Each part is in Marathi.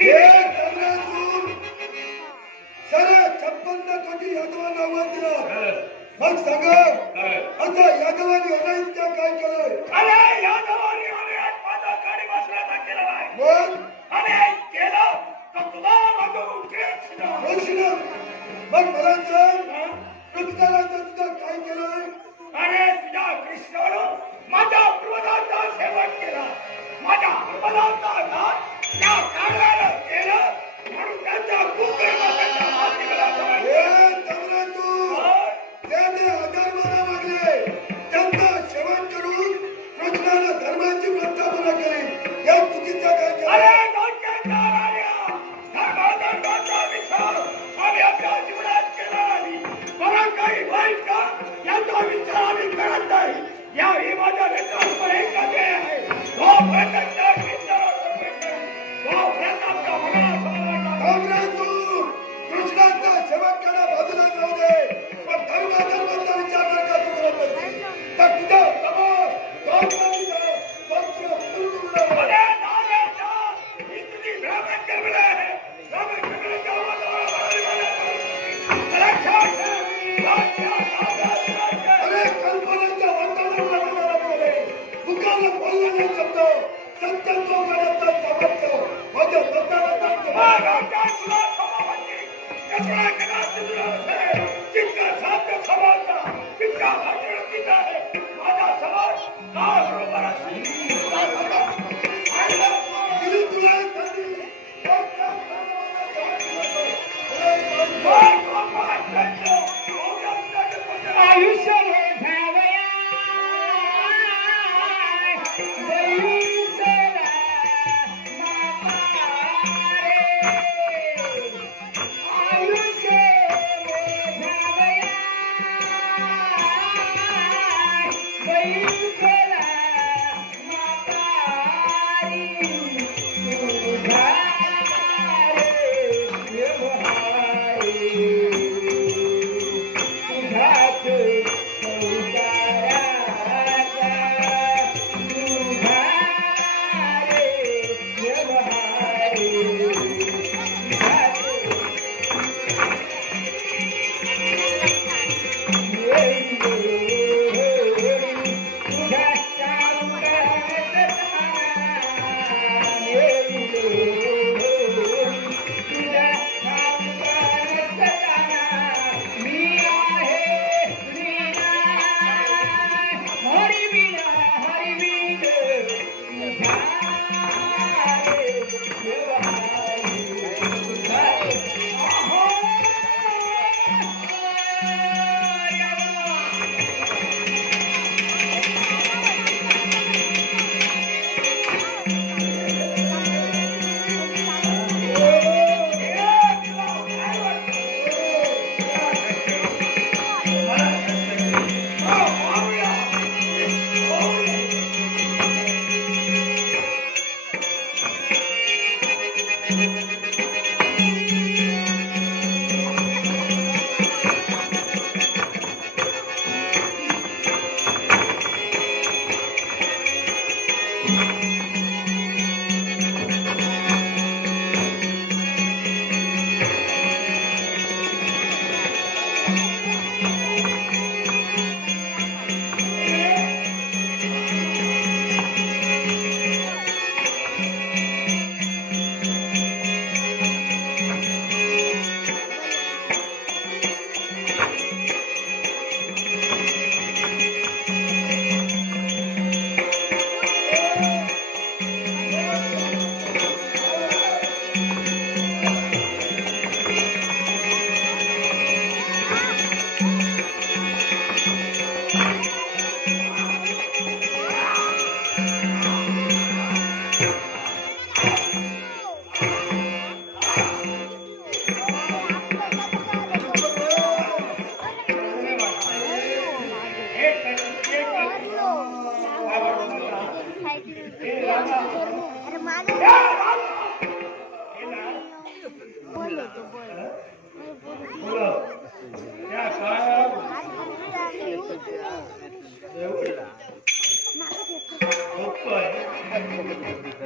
हे चंद्रासूर सारे 56 कोटी यादवांना आव्हान दिलं. मग सांगा आता यादवांनी अनैत्य काय केलंय? अरे यादवांनी अनेक माझा गाडी वासराचा केला आहे. मग अनेक केलं तर तुला मागून कृष्ण मग मला सांग कृष्णाला तुझं काय केलंय? अरे तुझ्या कृष्णानं माझ्या पूर्वजांचा सेवक केला. माझ्या पूर्वजांचा घात त्या काळाला केलं म्हणून त्यांच्या कुप्रेमाच्या मातीला हे चंद्रासूर त्याने अधर्माला वागले. त्यांचा सेवन करून कृष्णानं धर्माची प्रस्थापना केली. या चुकीचा काय केलं? अरे डोक्याच्या धर्माचा विचार आम्ही आपल्या जीवनात केला नाही. मला काही वाईट का याचा विचार आम्ही करत नाही. या ही माझ्या नेत्रासमोर एक नदी आहे. तो प्रत्यक्ष कृष्णाचा सेवक करा बाजूला जाऊ दे. पण धर्माचा विचार नका तू करत नाही. तर तुझं समोर अरे कल्पनेच्या वातावरणामध्ये मुखाला बोललेले शब्द सत्यात्व करण्याचा समजतो. माझ्या स्वतःला जितका साध्य समाजचा तितका भाषण आहे. माझा समाज काळ बरोबर आयुष्य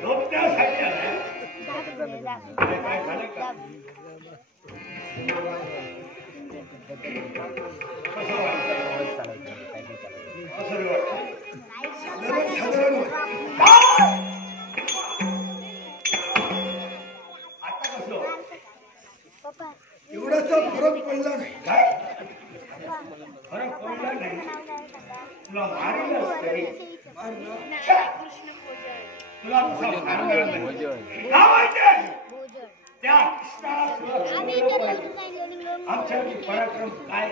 रोपट्यासाठी काय झालं का? कसं वाटतं? कसं वाटतं? साधारण आता कसं? एवढासा फरक पडला नाही. काय? फरक पडला नाही. तुला मारलं तरी तुला तसं मारलं नाही. काय माहिती? त्या कृष्णाला आमच्या पराक्रम काय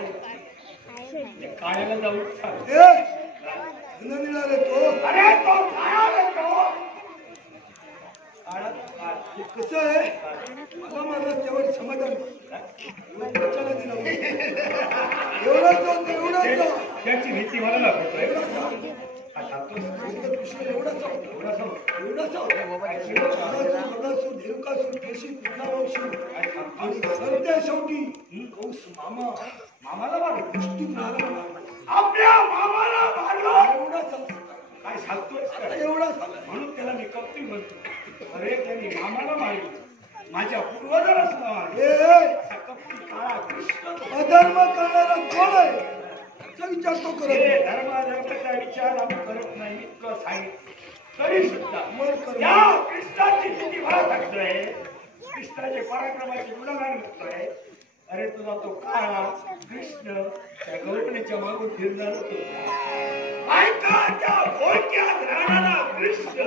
ते काळ्याला जाऊ सांग. निघाले तो. अरे तो काळा तो कसं आहे मला माझं तेवढं समाधान त्याच्याला दिलं एवढंच त्याची भीती मला लागतोय. शेवटी मामाला मारलं. आपल्या मामाला मारलं. काय सांगतोय एवढा म्हणून त्याला मी कप्ती म्हणतो. अरे त्यांनी मामाला मारलं. माझ्या पूर्वजाला सुद्धा मारलं. कप्ती काळा कृष्ण अधर्म करणारा कोण आहे असा विचार तो करत हे धर्माचा विचार आम्ही करत नाही. इतकं सांगितलं तरी सुद्धा या कृष्णाची किती भाळ टाकतोय. कृष्णाचे पराक्रमाचे गुणगान करतोय. अरे तुझा तो काळा कृष्ण त्या गौतमीच्या मागून फिरणार होतो. बायकाच्या भोळक्यात राहणारा कृष्ण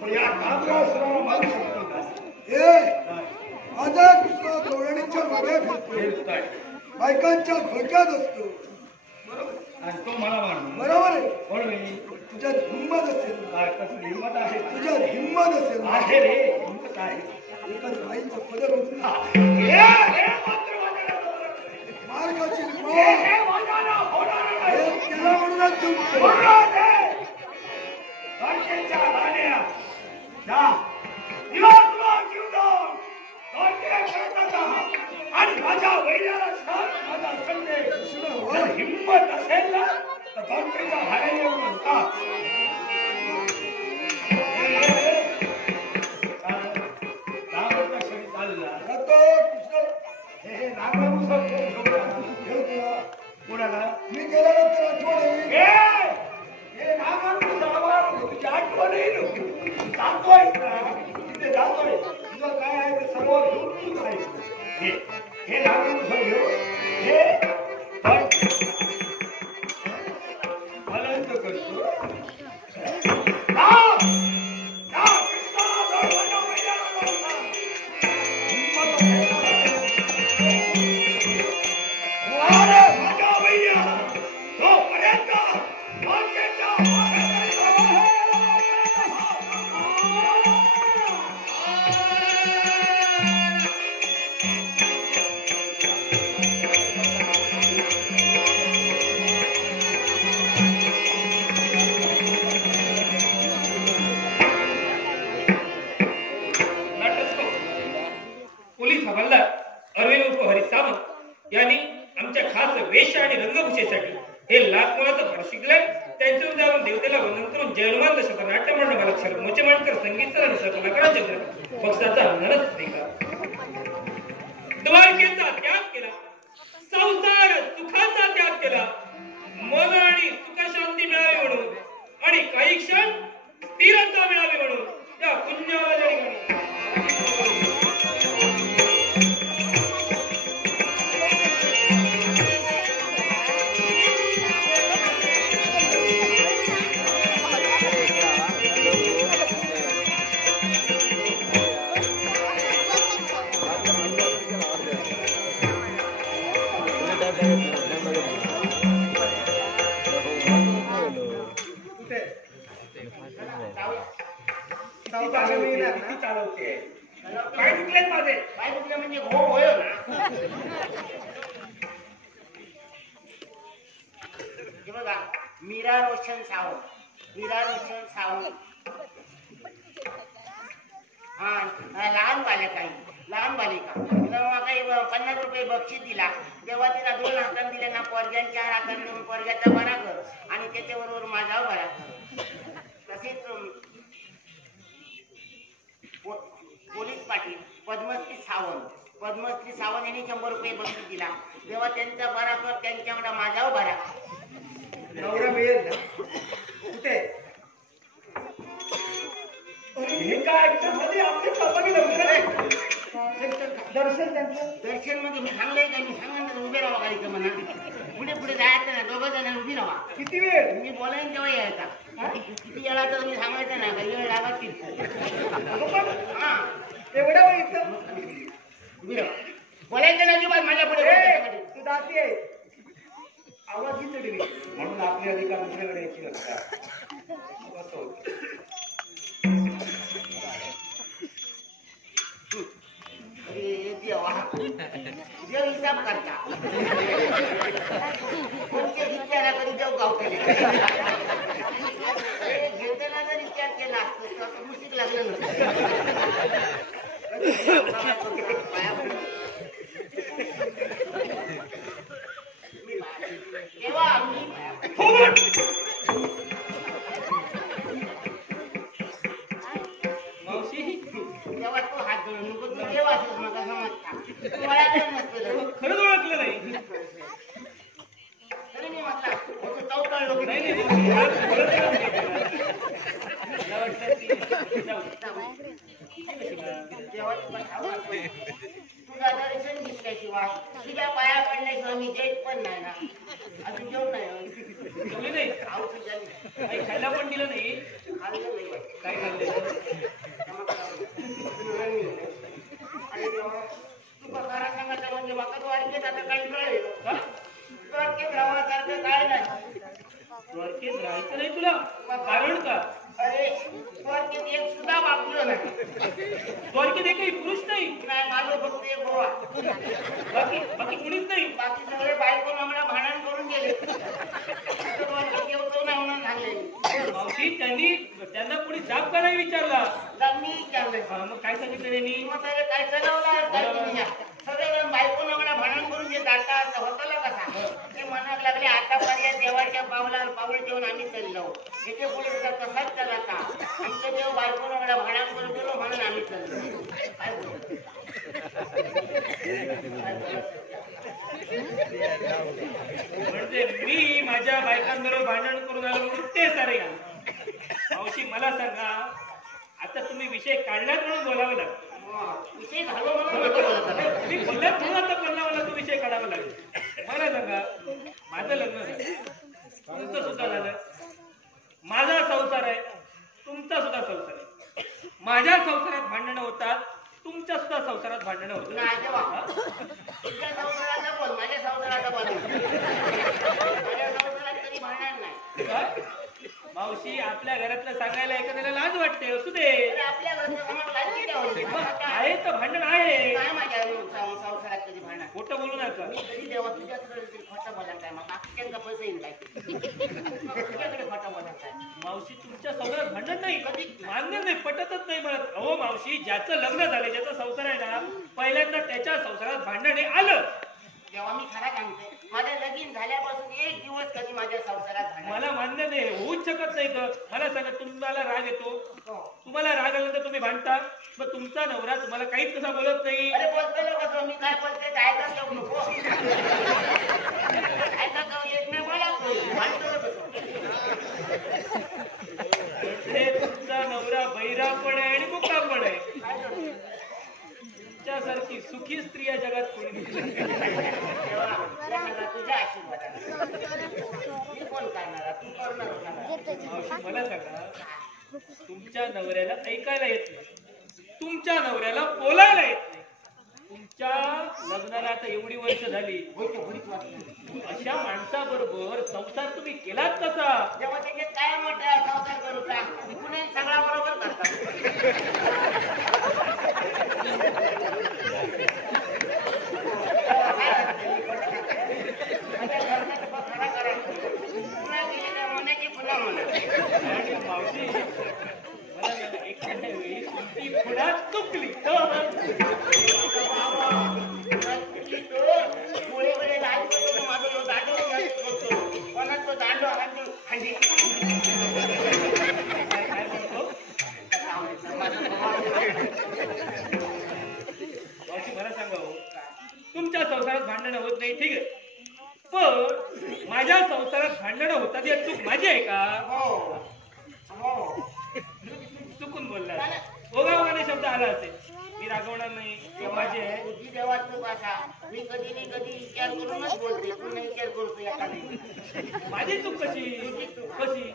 तो या कामरासुराला मारू शकतो का? माझा कृष्ण गौरणीच्या मागे फिरतो फिरतोय. बायकांच्या घोक्यात असतो आणि तो मला मारणार. बरोबर आहे म्हणून मी तुझ्यात हिंमत असेल काय कसली हिंमत आहे. तुझ्यात हिंमत असेल आहे रे हिंमत आहे. एकाच बाईचं पदर होत मार्गाची त्याला म्हणूनच जिंकतो. आणि माझ्या वैद्याला सांग माझा संदेश हिंमत असेल ना तर डॉक्टरच्या भाड्याने येऊन म्हणता मी गेल्यानंतर आठवण जातोय तुझं काय आहे ते सर्व घेऊन जायचं. हे नागपूर घेऊ हे फलंत करतो. पोलीस हवालदार अरविंद हरी सावंत यांनी आमच्या खास वेश आणि रंगभूषेसाठी हे लाखमोलाचं फार शिकलंय. त्यांच्या उद्यावरून देवतेला वंदन करून जयनुमान दशका नाट्य मंडळ मोचे मांडकर संगीत आणि कलाकारांच्या पक्षाचा नरस देखा द्वारकेचा त्याग केला. संसार सुखाचा त्याग केला. मन आणि सुख शांती मिळावी म्हणून आणि काही क्षण स्थिरता मिळावी म्हणून त्या पुण्यवाल्या मीरा रोशन सावंत हा लहान बालिका तिला 50 रुपये बक्षीस दिला. तेव्हा तिला 2 हातांनी दिले ना पोरग्यान 4 हातांनी पोरग्याचा बरा कर आणि त्याच्याबरोबर माझा बरा कर. तसेच पोलीस पाटील पद्मश्री सावंत यांनी 100 रुपये बक्षीस दिला. तेव्हा त्यांचा बराबर त्यांच्याकडे माझावर बरा. नवरा मिळेल ना कुठे हे काय मध्ये आपले सहभागी दर्शन मध्ये मी सांगलंय का मी सांगा उभे राहा गाडीचं म्हणा. पुढे पुढे जायचं ना, 2 जण उभी राहा. किती वेळ मी बोलायन तेव्हा यायचा. किती वेळा तर मी सांगायचं ना काही वेळ लागत की हा एवढ्या वेळ इथं उभी राहा. बोलायचं नाही अजिबात माझ्या पुढे. तू दासी आहे आवाज किती दिली म्हणून आपले अधिकार दुसऱ्याकडे यायची नसतात. असं होतं. देव हिसाब करता कोणते विचारा कधी देव गावतले घेताना जर विचार केला असतो तर मुशीक लागलं तेव्हा आम्ही तेव्हा तो हात धरून नको तू देव असेल मग खरंच ओळखलं नाही तरी मी म्हटलं चौकाळ लोक तुझा दर्शन दिसल्याशिवाय तुझ्या पाया पडल्याशिवाय मी देत पण नाही ना. अजून जेवण नाही खायला पण दिलं नाही. खाल्लं नाही काय खाल्लं तुका खरा सांगायचं म्हणजे माका द्वारकेत आता काही कळेल द्वारकेत राहण्यासारखं काय नाही. द्वारकेत राहायचं नाही तुला कारण का अरे द्वारकेत एक सुद्धा बापलं नाही. द्वारकेत एकही पुरुष नाही माझं फक्त एक गोवा. बाकी कुणीच नाही. बाकी सगळे बायको नमला भांडण करून गेले. द्वारकेत येतो नाही म्हणून सांगले. मावशी त्यांना कोणी जाब का नाही विचारला. मी विचारलं मग काय सांगितलं त्यांनी काय चालवलं सगळेजण बायको नमला भांडण करून जे जातात होतला कसा ते म्हणायला लागले आतापर्यंत देवाच्या पावलावर पाऊल ठेवून आम्ही चाललो. याच्या पुढे तसाच चालता आमचं देव बायको नमला भांडण करून गेलो म्हणून आम्ही चाललो. काय बोलतो म्हणजे मी माझ्या बायकांबरोबर भांडण करून आलो म्हणून ते सारे मावशी मला सांगा आता तुम्ही विषय काढलात म्हणून बोलावं लागतं. विषय झालो म्हणून तुम्ही बोललात म्हणून आता बोलला तो विषय काढावा लागेल. मला सांगा माझं लग्न झालं तुमचं सुद्धा झालं. माझा संसार आहे तुमचा सुद्धा संसार आहे. माझ्या संसारात भांडणं होतात तुमच्या सुद्धा संसारात भांडणं होतात. तुझ्या संसाराचा बोल माझ्या संसाराचा बोल माझ्या संसारात कधी भांडण नाही. काय मावशी आपल्या घरातलं सांगायला एखाद्याला लाज वाटते असू दे. आपल्या घरचं आहे तर भांडण आहे. माझ्या संसारात कधी भांडण खोटं बोलू नका. मी कधी देवा तुझ्याकडे खोटं बोलत आहे मग बाकीच्यांचा पैसे येईल काय तुझ्याकडे खोटं बोलत आहे. मावशी तुमच्या संसारात भांडण नाही मान्य नाही पटतच नाही म्हणत. अहो मावशी ज्याचं लग्न झालं ज्याचा संसार आहे ना पहिल्यांदा त्याच्या संसारात भांडण हे आलं. तेव्हा मी खरा सांगते माझं लगीन झाल्यापासून एक दिवस कधी माझ्या संसारात भांडण मला मान्य नाही होऊच शकत नाही ग. मला सांगा तुम्हाला राग येतो तुम्हाला राग आल्यानंतर तुम्ही भांडता मग तुमचा नवरा तुम्हाला काहीच कसा बोलत नाही. अरे बोलतो कसं मी काय बोलते ऐका येऊ नको ऐका येत नाही बोला तुमचा नवरा बहिरा पण आहे आणि मुका पण आहे. तुमच्यासारखी सुखी स्त्री या जगात कोणी तुझ्या आशीर्वाद मी कोण करणार तू करणार. मला सांगा तुमच्या नवऱ्याला ऐकायला येत नाही तुमच्या नवऱ्याला बोलायला येत नाही. तुमच्या लग्नाला आता एवढी वर्ष झाली अशा माणसाबरोबर संसार तुम्ही केलात कसा. जेव्हा त्याच्यात काय मोठा संसार करू का पुणे सगळा बरोबर करतात. मावशी मला एखाद्या वेळी तुमची पुढ्यात चुकली संसारात भांडणं होत नाही ठीक आहे, पण माझ्या संसारात भांडणं होतात यात चूक माझी आहे का? चुकून बोलला, ओगावाने शब्द आला असेल, मी रागवणार नाही, माझी आहे. तुझी देवा चूक असा, मी कधी नाही कधी विचार करूनच बोलते, तू नाही विचार करतो एखादी. माझी चूक कशी? कशी?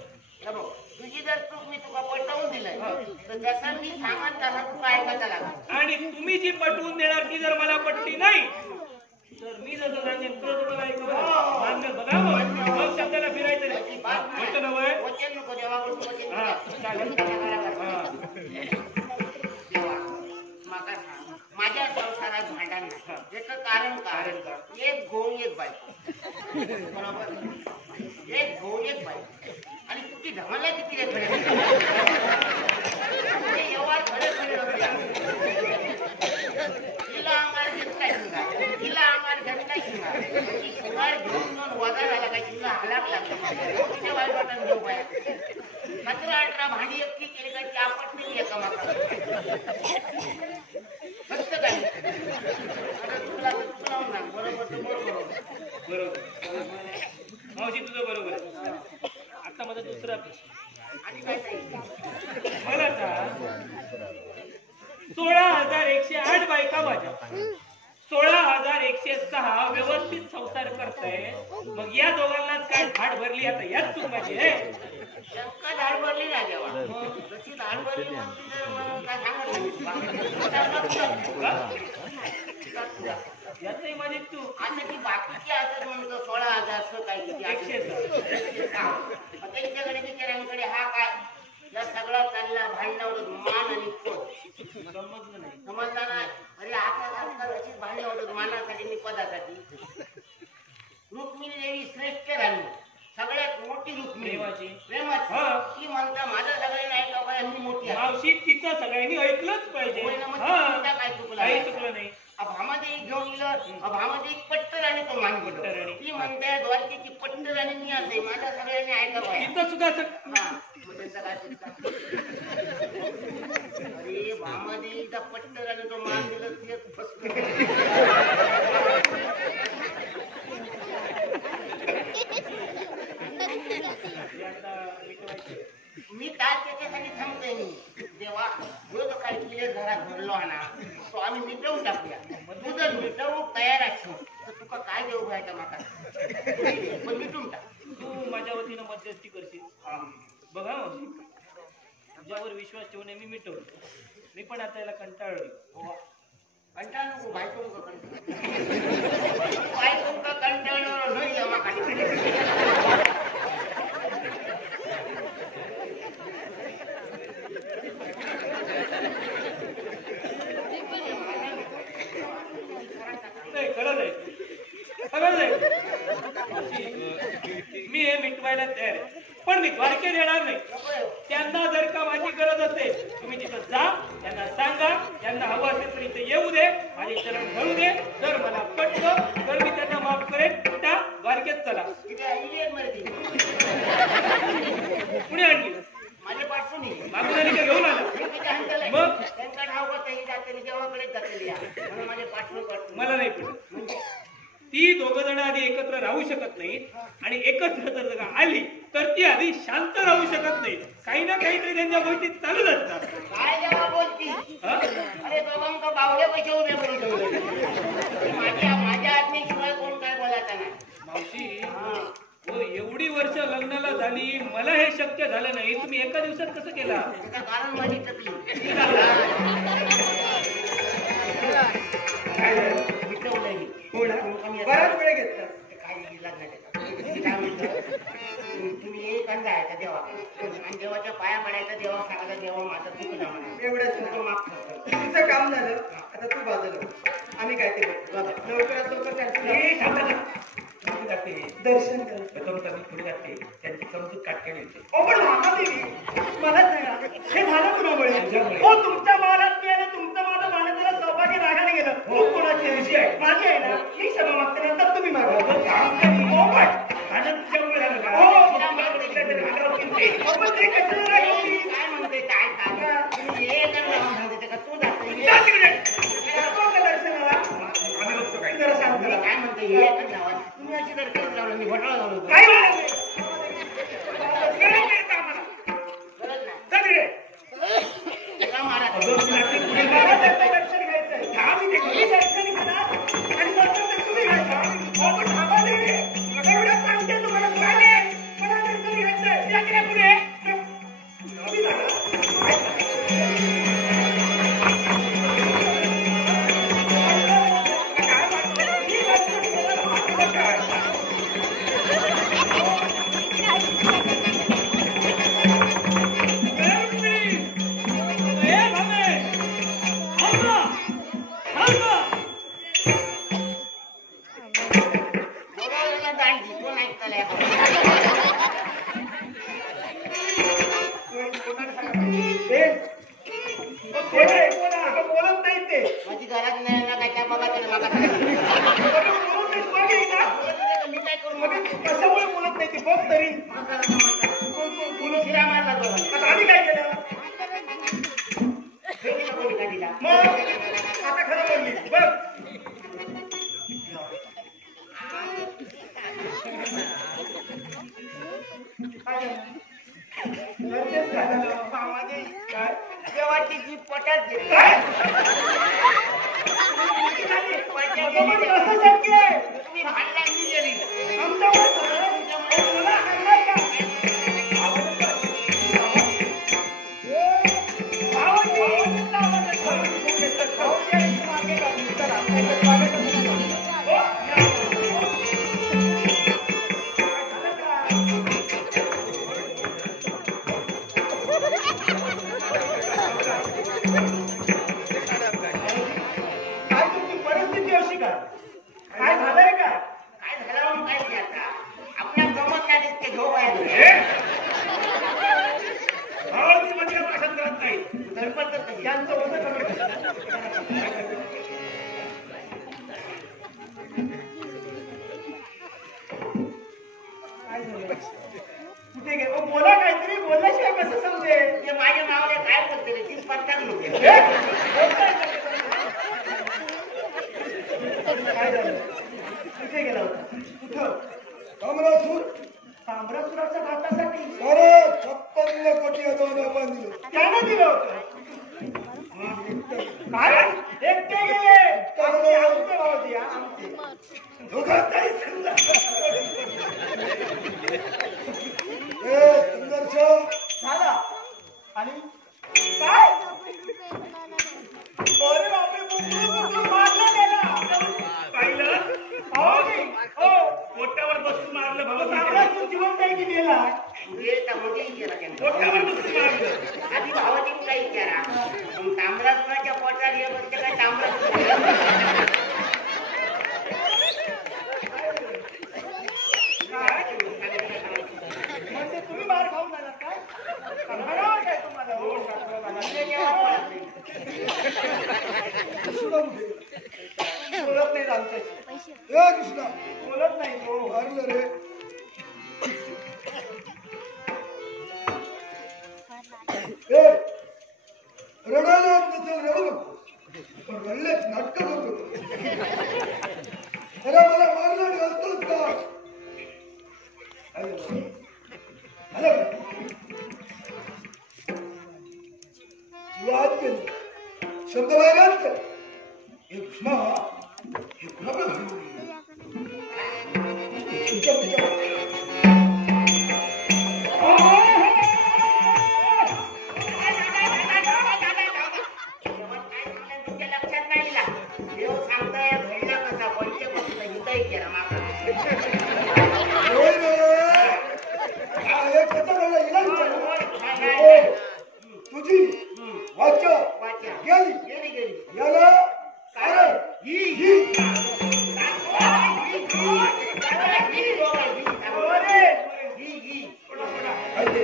तुझी जर चूक मी तुला पटवून दिलंय तर जसं मी सांगत तसा तू ऐकायचा लागला. आणि तुम्ही जी पटवून देणार ती जर मला पटली नाही तर मी जसं सांगेन तर तुम्हाला ऐकलं मान्य. बघा मग शब्दाला फिरायचं नाही, होतं ना वय? वचन नको देवाकडून वचन हा, चालेल. देवा माका सांग, माझ्या संसारात भांडण नाही याचं कारण काय? एक घोळ एक बायको, बरोबर? एक घोळ एक बायको, आणि तुझी धमाला किती रे खडे एवढा खडे खडे होते. तिला अंगार घेत काय शिंगार, तिला अंगार घेत काय शिंगार, ती शिंगार घेऊन दोन वजा झाला काय तिला हलाक लागला. तिथे वाईट वाटण घेऊ पाय 17-18 भांडी एकटी केली काय चापट नाही एका माका फक्त काय तुला लावून ना बरोबर तर बरोबर. मावशी तुझं बरोबर आहे. आता माझा दुसरा प्रश्न, आणि काय सांगितलं मला सांग, 16,108 बायका माझ्या, 16,106 व्यवस्थित संसार करताय, मग या दोघांनाच काय धाड भरली? आता याच चूक माझी आहे. शंका धाड भरली ना देवा, जशी धाड भरली मग काय सांगत यातही माझी चूक. आता ती बाकीची असं म्हणतो 16,000 काय किती 806 त्यांच्याकडे बिचाऱ्यांकडे हा काय या सगळा चालला भांडणावर मान आणि पद समजलं नाही. समजला ना? अरे आजकाल अशीच भांडणं होतात मानासाठी आणि पदासाठी. रुक्मिणी देवी श्रेष्ठ राणी, सगळ्यात मोठी रुक्मिणी देवाची. प्रेमाची, ती म्हणता माझं सगळे नाही का बाई मी मोठी आहे. मावशी तिचं सगळ्यांनी ऐकलंच पाहिजे. होय ना, मग हा, काय चुकलं? काही चुकलं नाही. भामादेवी घेऊन गेलं, भामादेवी पट्टर आणि तो मानगुट, ती म्हणते द्वारकेची पट्टर आणि मी असे माझ्या सगळ्यांनी ऐकावं. तिचं सुद्धा अरे भामादेवीचा पट्टर आणि तो मान दिलं तेच फसलं. मी काय त्याच्यासाठी सांगतोय मी देवा, जो जो काही क्लिअर घरात भरलो ना तो आम्ही मिटवून टाकूया. तू जर मिटवून तयार असेल तर तुका काय देऊ घ्यायचा माका, पण मिटून टाक. तू माझ्या वतीनं मध्यस्थी करशील. बघा मावशी, तुझ्यावर विश्वास ठेवून मी मिटवतो. मी पण आता याला कंटाळलो. कंटाळ नको, बायको नको कंटाळ, बायको का कंटाळणार नाही आहे माका. मी हे मिटवायला तयार आहे, पण मी द्वारकेत येणार नाही. त्यांना जर का माझी गरज असेल तुम्ही तिथं जा, त्यांना सांगा, त्यांना हवं असेल तर इथे येऊ दे, माझे चरण घडू दे. जर मला पटलं तर मी त्यांना माफ करेन. त्या द्वारकेत चला. पुणे आणली माझे पाठवून मागून आली का घेऊन आला? मग त्यांचा ठाव जाते देवाकडेच जाते माझे पाठवून मला नाही पडत. ती दोघं जण आधी एकत्र राहू शकत नाहीत, आणि एकत्र जर आली तर ती आधी शांत राहू शकत नाही. काही ना काहीतरी त्यांच्या गोष्टी चालूच असतात. काय जेव्हा बोलती, अरे दोघांका बावडे पैसे उभे करून माझ्या आत्मेशिवाय कोण काय बोलायचं नाही. मावशी, एवढी वर्ष लग्नाला झाली, मला हे शक्य झालं नाही. तुम्ही एका दिवसात कसं केला? त्याचं कारण माझी तकलीफ. बराच वेळ घेतला. तुम्ही एक अंदा आहे का देवाकडे, आणि देवाच्या पाया पडायचा, देवा सांगायचा देवा माझं चुकलं म्हणा, एवढंच माफ करतो. तुझं काम झालं, आता तू बाजूला. आम्ही काय ते लवकरात लवकर दर्शन पुढे जाते, त्यांची समजूत काटकेली होते. पण महादेवी मला सांगा, हे झालं कुणामुळे? हो, तुमच्या मालात मी आणि तुमचं माझं मानताना सहभागी रागाने गेलं. हो, कोणाची विषय आहे? माझी आहे ना, मी क्षमा मागते, नंतर तुम्ही मागा. काय म्हणते काय काय तुम्ही एक सांगते का तू जाते दर्शनाला जरा सांग. मी घोटाळा झालो होतो. काय बोलत नाही. गरज नाही का आम्हाला? गरज नाही. जा तिकडे. चला महाराज. अगं, तुला ते पुढे महाराजांचं दर्शन घ्यायचंय. थांब इथे. तुम्ही दर्शन घेणार आणि दर्शन तुम्ही घ्यायचं. अहो, पण थांबा तिकडे. मग एवढं सांगते तुम्हाला काय मला दर्शन घ्यायचंय. या तिकडे पुढे. आम्ही जाणार. बोलावलेला दांडी कोण ऐकताय बोलत नाही ते. माझी घरात नाही ना काय त्या बाबा त्याला मागा मी काय करू कशामुळे बोलत नाही ते बघ तरी. शिरा मारला तो आता आम्ही काय केलं कोणी गाडीला मग आता खरं बोलली बघ. देवाची जीभ पोटात गेली. असं शक्य आहे. तुम्ही भांडला मी गेली मला हाणलाय का? काय तुमची परिस्थिती अशी का? काय झालंय का? काय झालं म्हणून काय नाही आता आपल्या गमत काय दिसते घेऊ बाहेर भावाची म्हणजे पसंत करत नाही. धडपड करते त्यांचं वजन कमी कर. काय झालं? कुठे गेले? ओ, बोला काहीतरी. बोलल्याशिवाय कसं समजेल? ते माझ्या नावाने काय बोलते रे तीच पत्त्यात नव्हते बोलताय का? काय झालं? कुठे गेला होता? कुठं? कमलासूर ताम्रसुराच्या भातासाठी अरे 56 कोटी अदोन आपण दिलं. त्यानं दिलं होतं. काय? एकटे गेले. आमचे भाऊजी हा, आमचे. दोघात काही समजा. ए संघर्ष झाला. आणि काय? अरे बापरे, बुकडून मारला गेला. पाहिलं? भाऊजी, हो. पोटावर बसून मारलं भाऊ. ताम्रसूर जिवंत आहे की गेला? मोठी विचारा त्यांना पोटावर बसून मारलं. आधी भावाची काही विचारा पण तांबरासुराच्या पोटात हे बसते काय तांबरासुर म्हणजे तुम्ही मार खाऊन जाणार काय? म्हणावं काय तुम्हाला? कृष्णा कुठे? बोलत नाही आमच्याशी. ए कृष्णा बोलत नाही हो. मारलं रे. ए रडायला नसेल रडू नको. पण रडल्याच नाटकं नको. अरे मला मारलं आणि असतोच का? आलं का? जीवात गेली. शब्द बाहेर कर. हे कृष्णा हे कुणाकडे घालून गेली? तुमच्या तुमच्या लक्षात नाही दिला देव सांगताय घडला कसा कोणते बसलं हिताही केला मागा होय रे. हा, हे कसं घडलं? हिला विचार. हो. तुझी वाचा वाचा गेली. गेली गेली याला अरे ही ही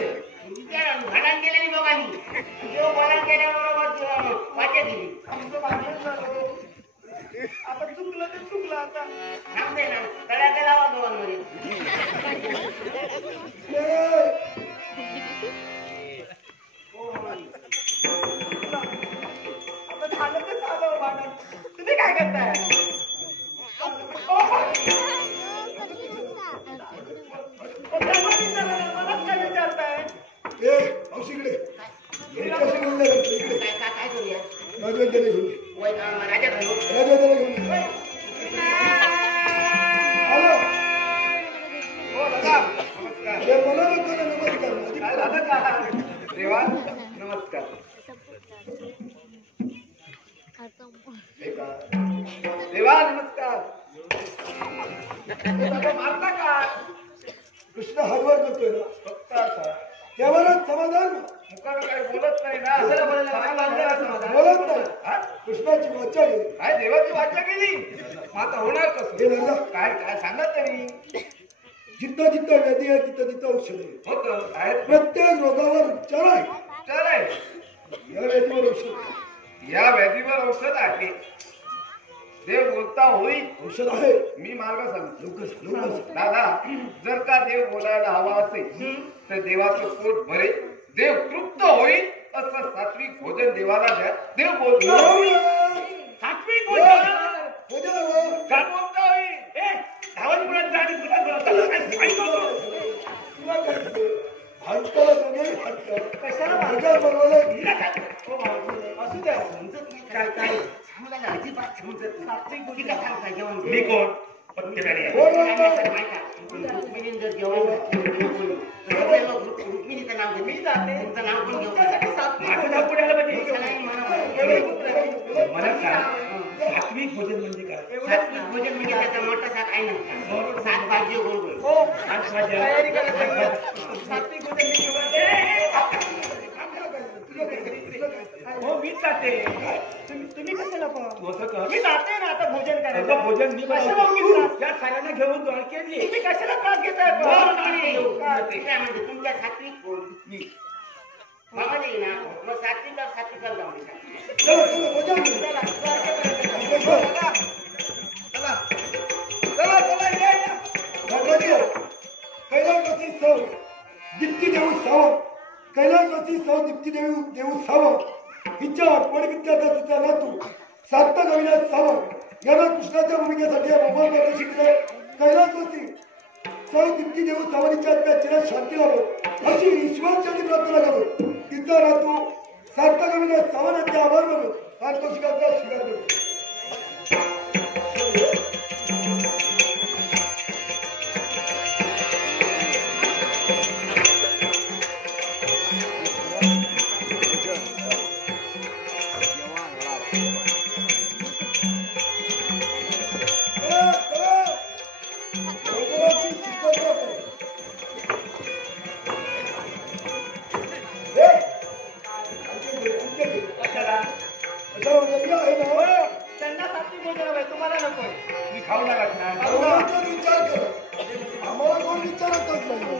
घडान गेलेली दोघांनी देव बोलान गेल्याबरोबर वाचा दिली आता चुकलं ते चुकलं आता. सांगते ना तळ्यात लावा दोघांमध्ये आता झालं ते झालं भांडण. तुम्ही काय करताय? राजवैद्याला घेऊन ये. राजा घालू राजवैद्याला घेऊन ये. हॅलो हो दादा नमस्कार. हे मला नको ना नमस्कार. काय झालं का देवा नमस्कार. हे का? देवा नमस्कार. हे दादा मारता का कृष्ण हातवर करतोय ना फक्त आता त्यावरच समाधान मुखाला काही बोलत नाही ना समाधान बोलत नाही. हा? कृष्णाची वाचा आहे. काय देवाची वाचा केली मग आता होणार हे कसं दादा काय काय सांगा तरी जिथं जिथं व्याधी आहे तिथं तिथं औषध आहे. होत आहेत प्रत्येक रोगावर उपचार आहे. चल आहे. या व्याधीवर औषध आहे. या व्याधीवर औषध आहे देव बोलता होईल औषध आहे. मी मार्ग सांगतो लवकर लवकर दादा जर का देव बोलायला हवा असेल तर देवाचं पोट भरेल देव तृप्त होईल असं सात्विक भोजन देवाला द्या देव बोलतो सात्विक भोजन जागवंत होईल ए धावत मुळात जाणे तुला बोलतात काय बोलतो कशाला असू द्या समजत नाही काय काय आम्हाला अजिबात समजत नाही. ठीक आहे सांग काय जेवण मी कोण पत्तेदारी आहे. रुक्मिणीने जर जेवण रुक्मिणीचं नाव घे. मी जाते तुमचं नाव पण घेऊ माझं नाव पुढे आलं पाहिजे. मला सात्विक सांग सात्विक भोजन म्हणजे काय? भोजन म्हणजे त्याचा मोठा सात आहे नसता 7 भाजी गोड आज माझ्या हो मी जाते. तुम्ही कशाला होतं का? मी जाते ना आता भोजन त्याचं भोजन मी कशाला उगीच बनवतो. त्रास? या सगळ्यांना घेऊन द्वारकेत ये. तुम्ही कशाला त्रास घेताय काय म्हणते तुमच्या सात्विक मामा नाही ना मग सात्विकाला जाऊ कैलासवासी सौ दीप्ती देऊ सावंत कैलासवासी सौ दीप्ती देऊ सावंत हिच्या पडविद्याचा तिचा नातू सार्थक अविनाश सावंत यांना कृष्णाच्या भूमिकेसाठी मोबाईल शिकले. कैलासवासी सौ दीप्ती देऊ सावंतीच्या अत्याचारात शांती लाभो अशी ईश्वरचरणी प्रार्थना करू. तिचा नातू सार्थक अविनाश सावंतांचे आभार मानून पारितोषिकाचा स्वीकार करू. त्यांना सात्विक भोजन हवंय तुम्हाला नकोय. मी खाऊ लागणार आम्हाला विचार कर आम्हाला कोण विचारतच नाही.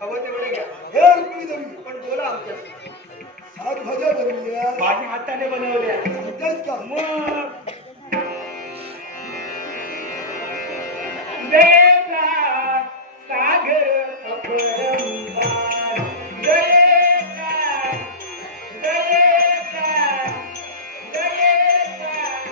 हवं तेवढे घ्या हे रुक्मिणी देवी पण बोला आमच्या 7 भाज्या बनवल्या माझ्या हाताने बनवल्या. तेच का मग देवला सागर अपरंपार दयेचा सागर अपरंपार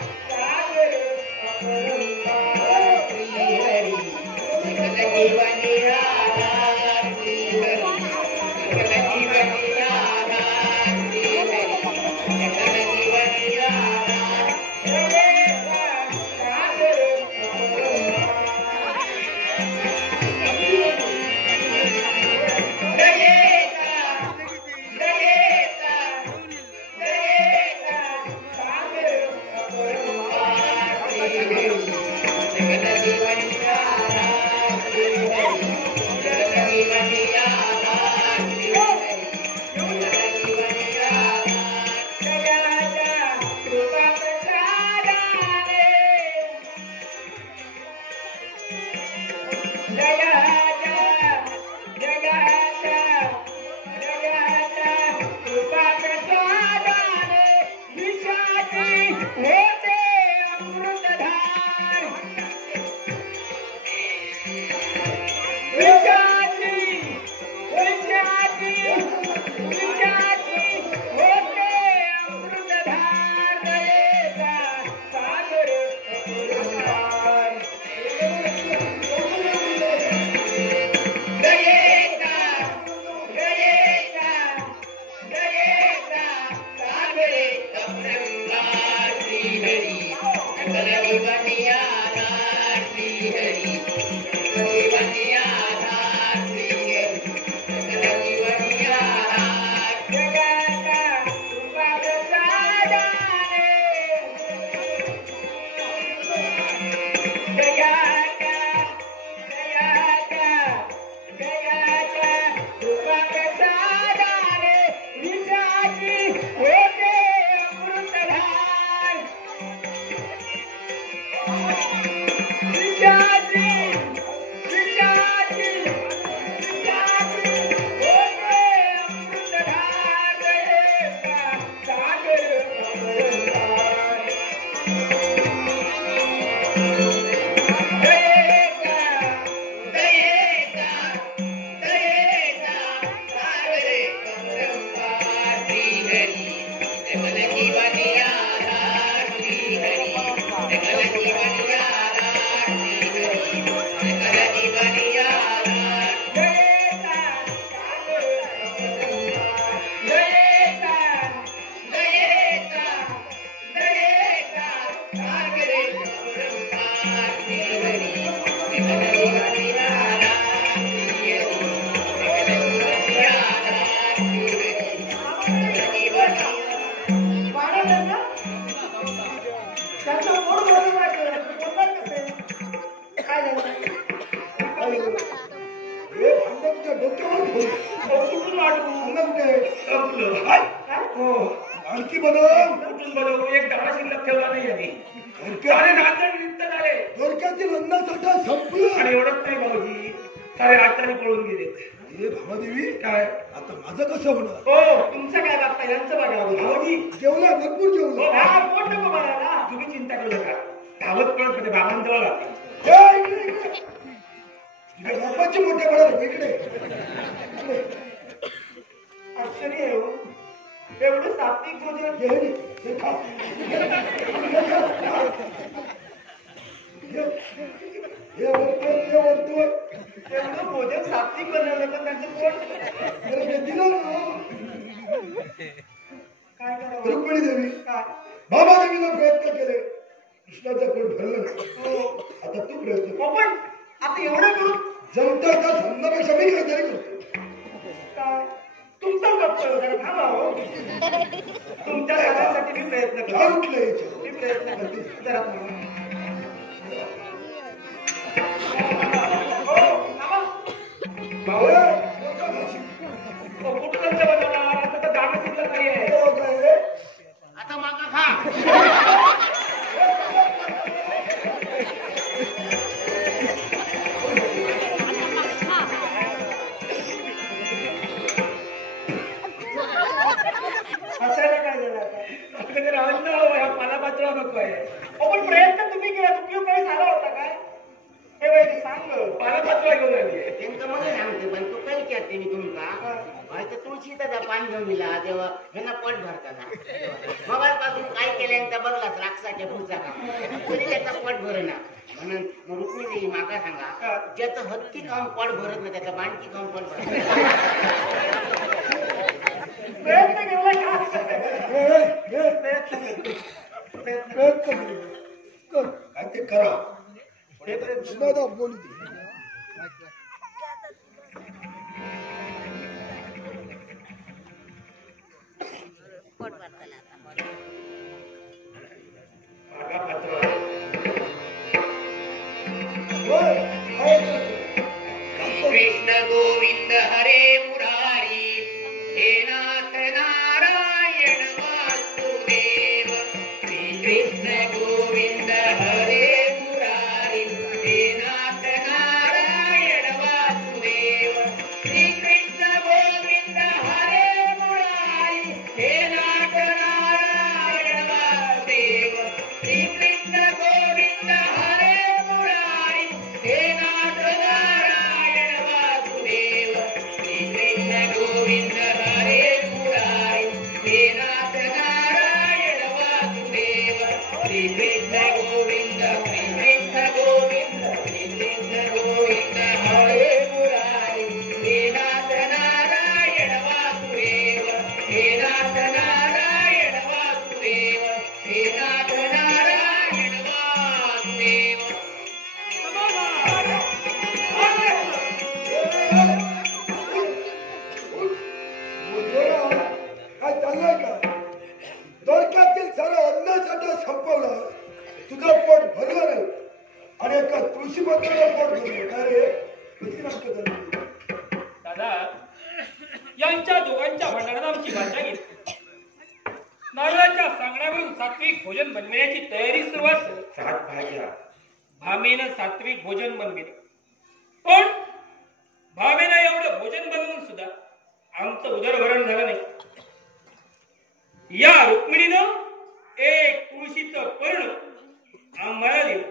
आणखी बनव एक डबा शिल्लक ठेवला नाही यांनी. सारे नांदेड निघतात आले दोरक्यातील अन्नासाठा संपलं. आणि एवढंच नाही भाऊजी, सारे आचारी पळून गेलेत. हे भामादेवी काय आता माझं कसं होणार? हो तुमचं काय बाबा, यांचं बघा भाऊजी. जेवला भरपूर हो जेवला. हा, पोट नको बघायला, तुम्ही चिंता करू नका. धावत पळत होते बाबांजवळ आले. ए, इकडे, इकडे. तुझ्या बापाची मोठ्या पडा इकडे. आश्चर्य आहे हो. एवढं सात्विक भोजन हे रे, हे खा. हे वरतोय, ते वरतोय. एवढं भोजन सात्विक बनवलं पण त्यांचं पोट त्याला मी दिलं ना. काय करावं. रुक्मिणी देवी काय भामादेवीला प्रयत्न केले, कृष्णाचं पोट भरलं नाही. हो. आता तू प्रयत्न कर. हो, पण आता एवढं करून जमतं का समजापेक्षा मी काहीतरी करतो. काय तुमचं गप्प जरा थांबा हो. तुमच्या कार्यासाठी मी प्रयत्न काय करतो. उठलं याच्यावर? मी प्रयत्न करते जरा थांबा. हो, थांबा. भाऊ, डोकं घाशी. कुठं बनवणार आता तर गाणं शिकलं नाहीये. हो काय रे? आता मागा खा. हसायला काय झालं आता? कधी राहत ना हो, ह्या पालापाचोळा नको आहे. हो, पण प्रयत्न तुम्ही केला, उपयोग काही झाला होता काय? हे बाई सांग, पालापाचोळा घेऊन आली. त्यांचं मला सांगते पण तू काही विचारते मी तुमका तर तुळशीचा पान घेऊन दिला तेव्हा ह्यांना पोट भरताना मगापासून काय केल्यानंतर बघलाच राक्षसाच्या पुढचा काम तरी त्याचा पोट भरणा म्हणून मग रुक्मिणी माका सांगा ज्याचं हत्ती खाऊन पोट भरत नाही त्याचा बाणकी खाऊन पोट भरत प्रयत्न केला का? प्रयत्न केले. कर. काय ते करा. कृष्णादा बोलू दे. कृष्ण गोविंद हरे मुरारी हे नाथ नारायण वासुदेव श्री कृष्ण गोविंद हरे मुरारी हे नाथ नारायण वासुदेव श्री कृष्ण गोविंद हरे मुरारी हे नाथ नारायण वासुदेव श्री कृष्ण गोविंद हरे मुरारी हे नाथ नारायण वासुदेव श्री कृष्ण गोविंद हरे मुरारी हे नाथ नारायण वासुदेव श्री कृष्ण गोविंद हरे मुरारी हे नाथ नारायण वासुदेव हे नाथ नारायण वासुदेव हे नाथ संपवला तुझं पोट भरलं नाही आणि एका तुळशी पत्राला पोट भरलं काय रे किती नाटकं झाली? दादा यांच्या दोघांच्या भांडणात आमची भाषा घेतली. नारळाच्या सांगण्यावरून सात्विक भोजन बनविण्याची तयारी सुरुवात झाली. 7 भाज्या. भामेनं सात्विक भोजन बनविलं, पण भामेनं एवढं भोजन बनवून सुद्धा आमचं उदरभरण झालं नाही. या रुक्मिणीनं एक तुळशीचं पर्ण आम्हाला दिलं.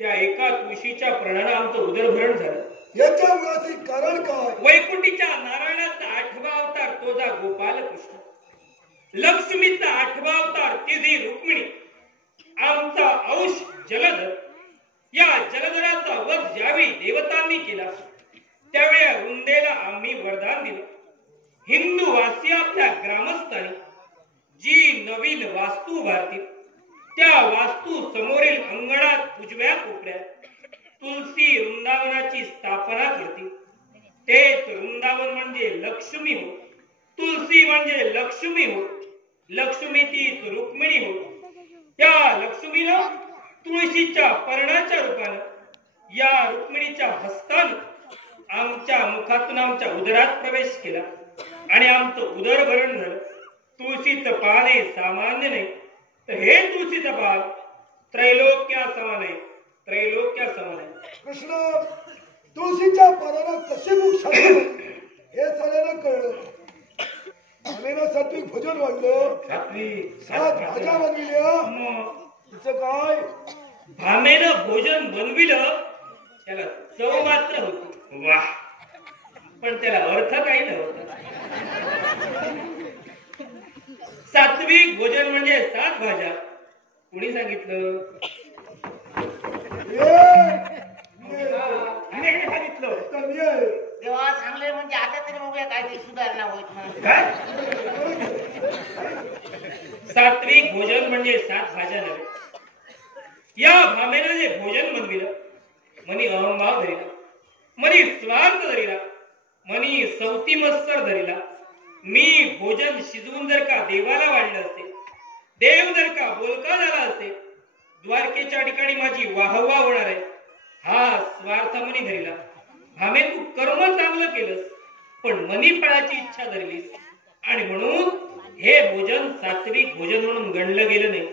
त्या एका तुळशीच्या पर्णानं आमचं उदरभरण झालं. याच्या मुळाचे कारण काय? वैकुंठीच्या नारायणाचा 8वा अवतार तोजा गोपाल कृष्ण, लक्ष्मीचा 8वा अवतार तिची रुक्मिणी, आमचा अंश जलधर. या जलधराचा वध ज्यावेळी देवतांनी केला त्यावेळी रुंदेला आम्ही वरदान दिलं. हिंदू वासी आपल्या ग्रामस्थांनी जी नवीन वास्तू उभारतील त्या वास्तू समोरील अंगणात उजव्या कोपऱ्यात तुलसी वृंदावनाची स्थापना करतील. तेच वृंदावन म्हणजे लक्ष्मी हो, तुलसी म्हणजे लक्ष्मी हो, लक्ष्मी तीच रुक्मिणी हो. त्या लक्ष्मीनं तुळशीच्या पर्णाच्या रूपानं, या रुक्मिणीच्या हस्तानं आमच्या मुखातून आमच्या उदरात प्रवेश केला आणि आमचं उदरभरण झालं. तुळशीचं पान हे सामान्य नाही, तर हे तुळशीचं पान त्रैलोक्या समान आहे, त्रैलोक्या समान आहे. कृष्ण तुळशीच्या पानाला कसे मुख शांत हे सगळ्यांना कळलं. आम्ही सात्विक भोजन वाढलं, 7 भाज्या बनविल्या. मग तिचं काय? भामेनं भोजन बनविलं, त्याला चव मात्र होती, वाह. पण त्याला अर्थ काही नव्हता. सात्विक भोजन म्हणजे 7 भाज्या. कुणी सांगितलं? सांगितलं. तर मी आहे. देवा चांगले म्हणजे आता तरी बघूया काहीतरी सुधारणा होत नाही. काय? सात्विक भोजन म्हणजे 7 भाज्या नव्हे. या भामेनं जे भोजन बनविलं, मनी अहंभाव धरिला, मनी स्वार्थ धरिला, मनी सवती मत्सर धरिला. मी भोजन शिजवून जर का देवाला वाढलं असते, देव जर का बोलका झाला असते, द्वारकेच्या ठिकाणी माझी वाहवा होणार आहे, हा स्वार्थ मनी धरिला. भामे तू कर्म चांगलं केलंस, पण मनी फळाची इच्छा धरलीस आणि म्हणून हे भोजन सात्विक भोजन म्हणून गणलं गेलं नाही.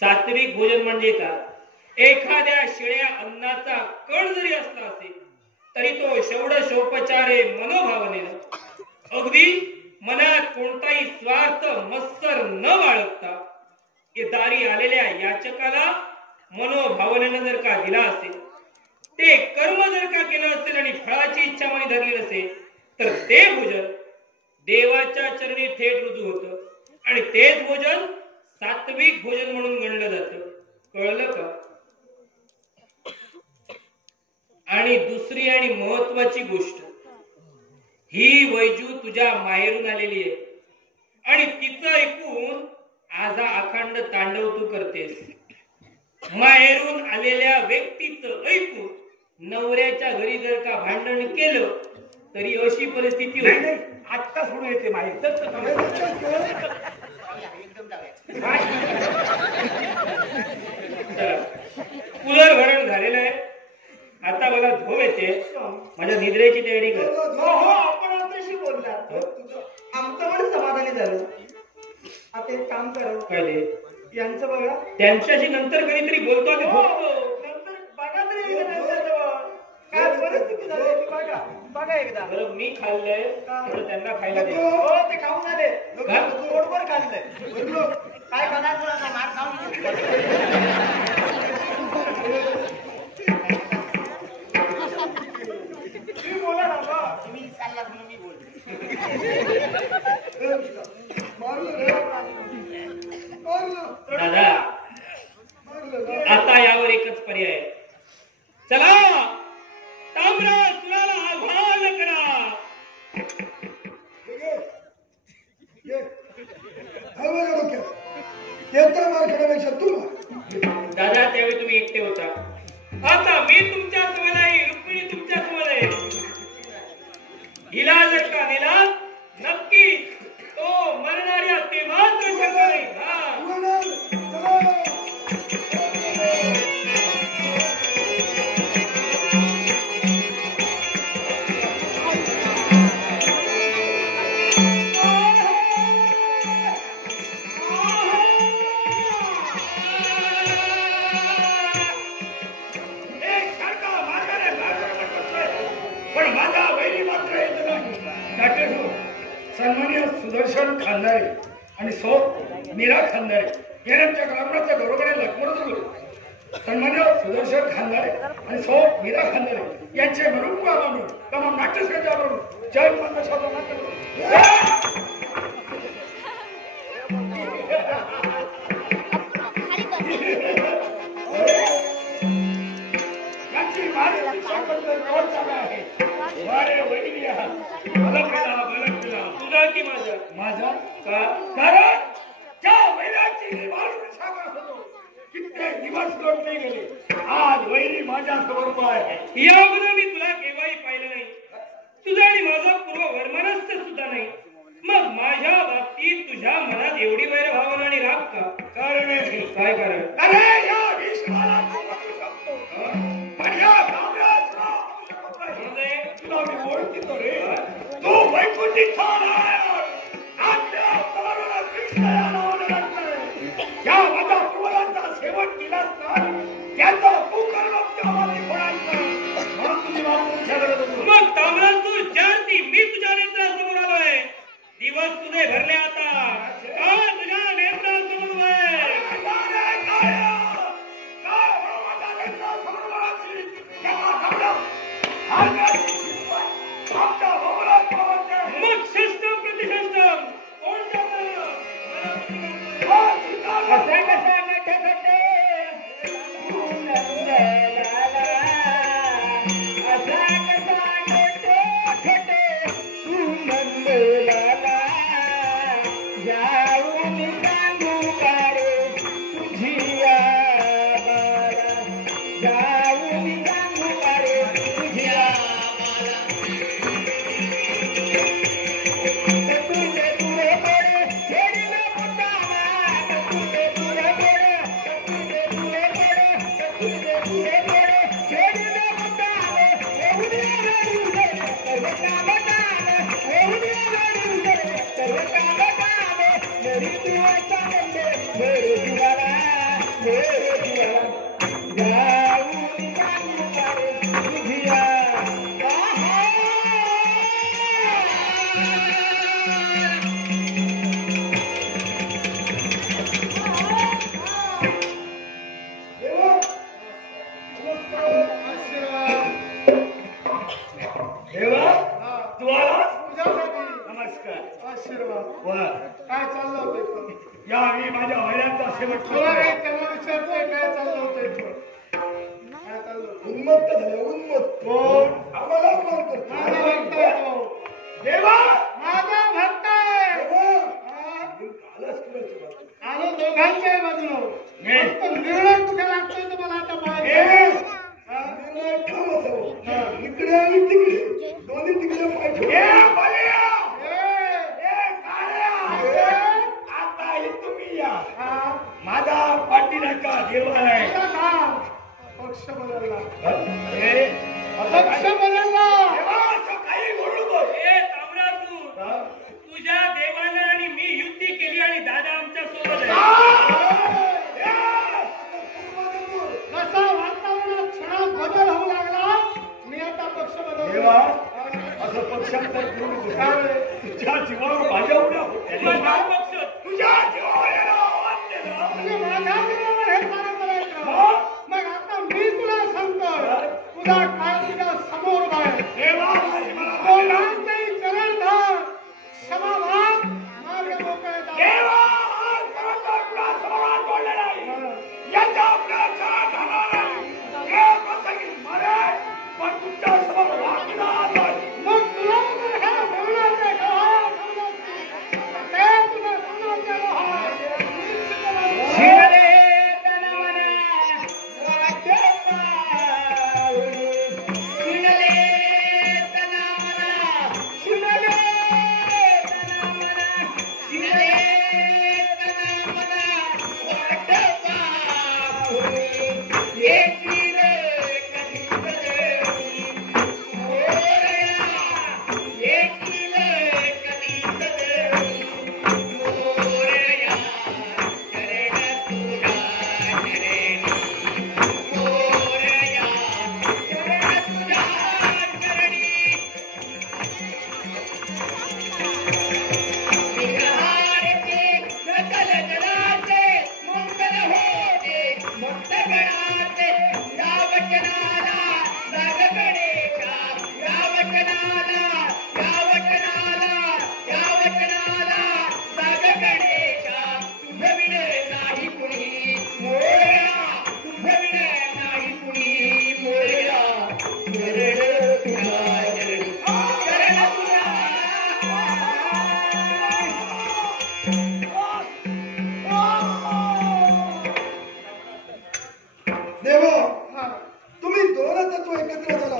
सात्विक भोजन म्हणजे का? एखाद्या शिळ्या अन्नाचा कण जरी असला असेल तरी तो षोडशोपचारे मनोभावनेनं, अगदी मनात कोणताही स्वार्थ मत्सर न बाळगता दारी आलेल्या याचकाला मनोभावनेनं जर का दिला असेल, ते कर्म जर का केलं असेल आणि फळाची इच्छा मनी धरली नसेल, तर ते भोजन देवाच्या चरणी थेट रुजू होतं आणि तेच भोजन सात्विक भोजन म्हणून गणलं जातं. कळलं का? आणि दुसरी आणि महत्वाची गोष्ट, ही वैजू तुझ्या माहेरून आलेली आहे आणि तिचं ऐकून आज हा अखंड तांडव तू करतेस. माहेरून आलेल्या व्यक्तीचं ऐकून नवऱ्याच्या घरी जर का भांडण केलं तरी अशी परिस्थिती नाही होती. नाही, आत्ता सोडून येते माहीत. एकदम जाऊया. उदरभरण झालेलं आहे. आता मला झोप येते, माझ्या निद्रेची तयारी कर. हो आपण आमच्याशी बोललात, आमचं पण समाधानी झालं. आता एक काम करा, काय ते? यांचं बघा. त्यांच्याशी नंतर कधीतरी बोलतो आणि हो, झोपतो. नंतर बघा तरी एकदा त्यांच्याजवळ काय परिस्थिती झाली ती बघा. बघा एकदा. बरं मी खाल्लंय तर त्यांना खायला दे. हो ते खाऊन आले, का? पोटभर खाल्लंय. काय करणार तुला आता मार खाऊन तुम्ही बोला ना बा. तुम्ही चालला म्हणून मी बोलतो. दादा आता यावर एकच पर्याय आहे. चला तांबडा सुराला आव्हान करा. त्याचा मार खाण्यापेक्षा तू मार. दादा त्यावेळी तुम्ही एकटे होता, आता मी तुमच्या समोर आहे, रुक्मिणी तुमच्या समोर आहे. हिला जर का नेला नक्की तो मरणाऱ्या ते मात्र शंका नाही. हा चला. सन्माननीय सुदर्शन खानदारे आणि सौ मीरा खानदारे यांच्या ग्रामराच्या घरोघरी लखमोड बोलू. सन्माननीय सुदर्शन खानदारे आणि सौ मीरा खानदारे यांचे मरुपा म्हणून तमाम नाट्यसंख्या म्हणून जय माता शब्द नाट्य वारे वैरी तुझा की माझा माझा का कारण त्या वैराची निभावून सांगत होतो कित्येक दिवस लोट नाही गेले आज वैरी माझ्या समोर आहे. या अगोदर मी तुला केव्हाही पाहिलं नाही. तुझा आणि माझा पूर्व वर्मानस्त सुद्धा नाही. मग माझ्या बाबतीत तुझ्या मनात एवढी वैर भावना आणि राग का? कारण आहे. काय कारण? अरे या विश्वाला तू बघू शकतो पण या काव्यात राहू शकत नाही. तुला मी ओळखतो रे. तू वैकुंठीचा नायक आपल्या पराला कृष्णाला नावानं लागतोय. या माझ्या पूर्वजांचा शेवट केलास ना त्याचा पुकार त्या माती फोडायचा म्हणून तुझी बाबू विचारत होतो. मग तांबडा तू जानती मी तुझ्या नेत्रासमोर आलोय. दिवस तुझे भरले आता का तुझ्या नेत्रासमोर आहे. मग शस्त्र प्रतिशस्त्रम कोण जातं? कसा कसा नटखटे असा कसा नटखटे तू नंदलाला जाऊन सांगू का रे तुझी आबाला जाऊन सांगू का रे तुझी आबाला तुझे तुरे पडे खेळीला मुद्दामा तुझे तुरे पडे तुझे तुरे पडे तुझे तुरे पडे खेळीला मुद्दामा एवढ्या गाडी सर्व काम काम एवढ्या गाडी सर्व काम काम मेरी दुआ चांगले मेरे दुआला जाऊन सांगू का रे तुझी देवा तू आलास. नमस्कार. आशीर्वाद. वा काय चाललं होतं? यावेळी माझ्या वैरांचा शेवट तुला काही त्यांना विचारतोय काय चाललं होतं इथं? काय चाललं होतं? उन्मत्त झाले उन्मत्त. कोण? आम्हाला म्हणतो. माझा भक्त आहे तो. देवा माझा भक्त आहे. देवा आलास कुणाची बाजू? आलो दोघांच्याही बाजूनं. मी. फक्त निर्णय कुठे लागतोय तो मला आता पाहायचं ए, आहे. निर्णय ठाम असावं. इकडे आणि तिकडे दोन्ही तिकडे पाहिजे. ए, बलिया! ए, काळ्या! आता हे तुम्ही या. हा. माझा पाठीराखा देवा आहे. आता थांब. पक्ष बदलला. ए, असं पक्ष काय? बदलला. देवा, असं काही बोलू नको. ए तांबडा तू हा? तुझ्या देवानं आणि मी युती केली आणि दादा आमच्या सोबत आहे. कसा वातावरणात क्षणात बदल होऊ लागला मी आता पक्ष देवा बदलला. असं पक्षांतर करू नको. तुझ्या जीवावर माझ्या उड्या होत्या. तुझा काय पक्ष? तुझ्या जीवावर येणं आवाज देणं. म्हणजे माझ्या जीवावर हे सारं करायचं. मग आता मी तुला सांगतोय तुझा काय तुझ्या समोर आहे. देवा माझी मला दोघांचेही चरण धर. क्षमाभाग मार्ग मोकळे दार. देवा हा खरोखर तुला समाधान बोललेला आहे. याच्या आपल्या चरण धरणार नाही. हे प्रसंगी मरेल पण तुमच्या समोर वागणार नाही. मग तुला जर ह्या बोलण्याचे डोळे ठेवले असतील, ते तुला भक्त गणाचे या वचनाला जाग गणेशा या वचनाला जाग गणेशा तुझं विण नाही कुणी मोरया तुझं विण नाही कुणी मोरया शरण तुझा शरण तुझा देवा तुम्ही दोन तत्व एकत्र झाला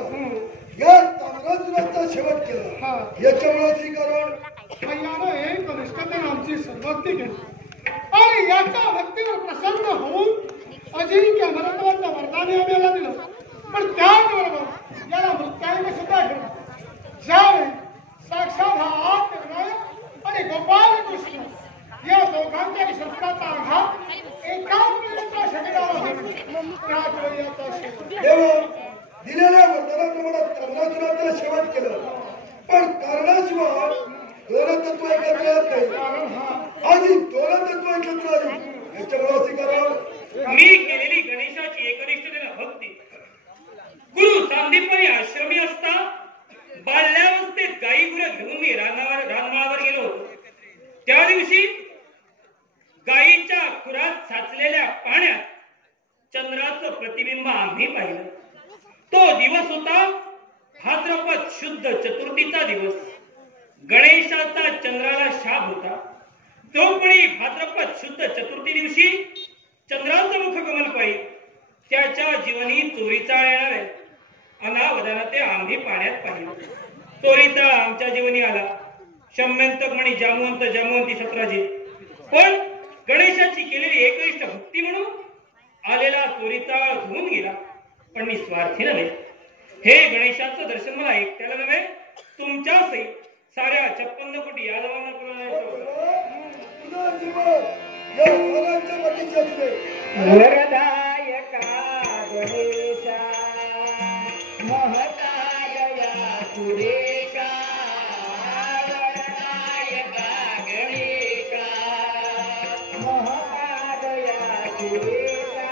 या ताम्रासुराचा शेवट केला याच्यामुळे स्वीकारण यानं एक निष्ठतेने आमची सर्वक्ती केली आणि याच्या भक्तीवर प्रसन्न होऊन अजिंक्य मरत्वाचं वरदान आम्हाला दिलं पण त्याचबरोबर याला मृत्याने सुद्धा ठेवलं ज्यावेळी साक्षात हा आत्मविनायक आणि गोपाल कृष्ण या दोघांच्या शस्त्राचा आघात एकाच मिनिटाच्या शरीराला होतो त्याच वेळी याचा शेवट देवा दिलेल्या वरदानाप्रमाणे ताम्रासुराचा शेवट केलं पण कारणाशिवाय दोन तत्व एकत्र येत नाही आणि दोन तत्व एकत्र आली याच्यामुळे स्वीकारण मी केलेली गणेशाची एकनिष्ठतेने भक्ती गुरु सांदीपनी आश्रमी असता बाल्यावस्थेत गाई गुरं घेऊन मी रानमाळावर गेलो होतो त्या दिवशी गायीच्या खुरात साचलेल्या पाण्यात चंद्राचं प्रतिबिंब आम्ही पाहिलं तो दिवस होता भाद्रपद शुद्ध चतुर्थीचा दिवस गणेशाचा चंद्राला शाप होता तो कोणी भाद्रपद शुद्ध चतुर्थी दिवशी चंद्राचं मुखगमन पाहिजे त्याच्या जीवनी चोरीचा येणार आहे अनावधाना ते आम्ही पाण्यात पाहिलं चोरीचा आमच्या जीवनी आला शम्यंतक म्हणी जामवंती सतराजी पण गणेशाची केलेली एकनिष्ठ भक्ती म्हणून आलेला चोरीचा धुवून गेला पण मी स्वार्थी नव्हे हे गणेशाचं दर्शन मला एकट्याला नव्हे तुमच्या सहित साऱ्या 56 कोटी यादवांना करून तुझा जीवन या सर्वांच्या पाठीशी असू दे. वरदायका गणेशा महताया सुरेशा वरदायका गणेशा महताया सुरेशा